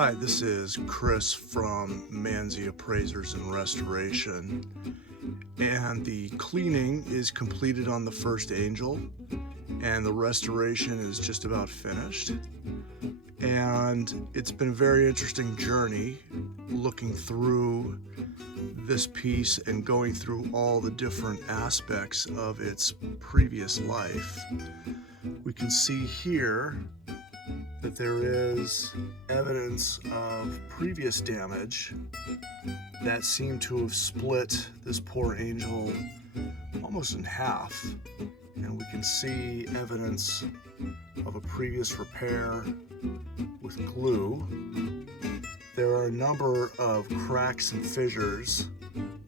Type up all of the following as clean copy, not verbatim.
Hi, this is Chris from Manzi Appraisers and Restoration, and the cleaning is completed on the first angel, and the restoration is just about finished. And it's been a very interesting journey looking through this piece and going through all the different aspects of its previous life. We can see here that there is evidence of previous damage that seemed to have split this poor angel almost in half. And we can see evidence of a previous repair with glue. There are a number of cracks and fissures,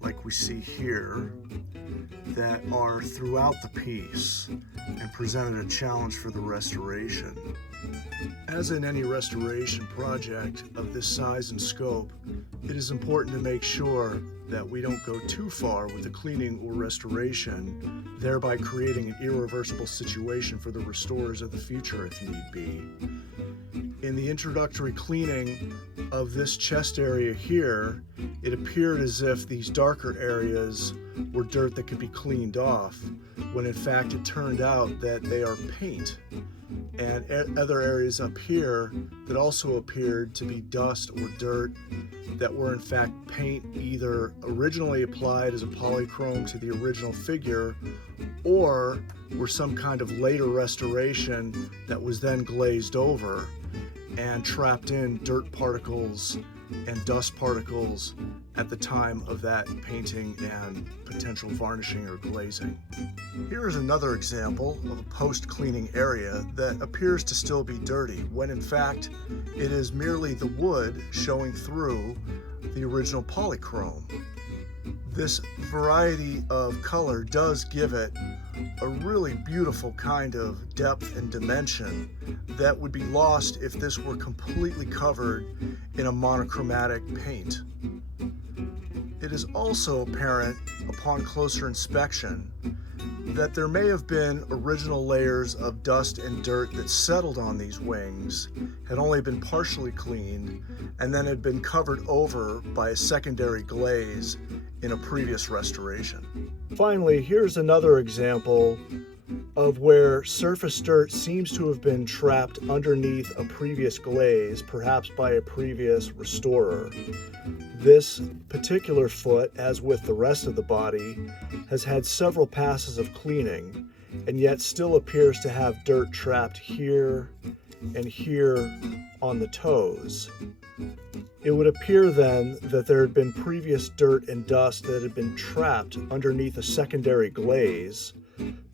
like we see here, that are throughout the piece and presented a challenge for the restoration. As in any restoration project of this size and scope, it is important to make sure that we don't go too far with the cleaning or restoration, thereby creating an irreversible situation for the restorers of the future if need be. In the introductory cleaning of this chest area here, it appeared as if these darker areas were dirt that could be cleaned off, when in fact it turned out that they are paint. And other areas up here that also appeared to be dust or dirt that were in fact paint, either originally applied as a polychrome to the original figure or were some kind of later restoration that was then glazed over and trapped in dirt particles and dust particles at the time of that painting and potential varnishing or glazing. Here is another example of a post-cleaning area that appears to still be dirty, when in fact it is merely the wood showing through the original polychrome. This variety of color does give it a really beautiful kind of depth and dimension that would be lost if this were completely covered in a monochromatic paint. It is also apparent upon closer inspection that there may have been original layers of dust and dirt that settled on these wings, had only been partially cleaned, and then had been covered over by a secondary glaze in a previous restoration. Finally, here's another example of where surface dirt seems to have been trapped underneath a previous glaze, perhaps by a previous restorer. This particular foot, as with the rest of the body, has had several passes of cleaning and yet still appears to have dirt trapped here and here on the toes. It would appear then that there had been previous dirt and dust that had been trapped underneath a secondary glaze,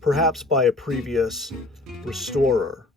perhaps by a previous restorer.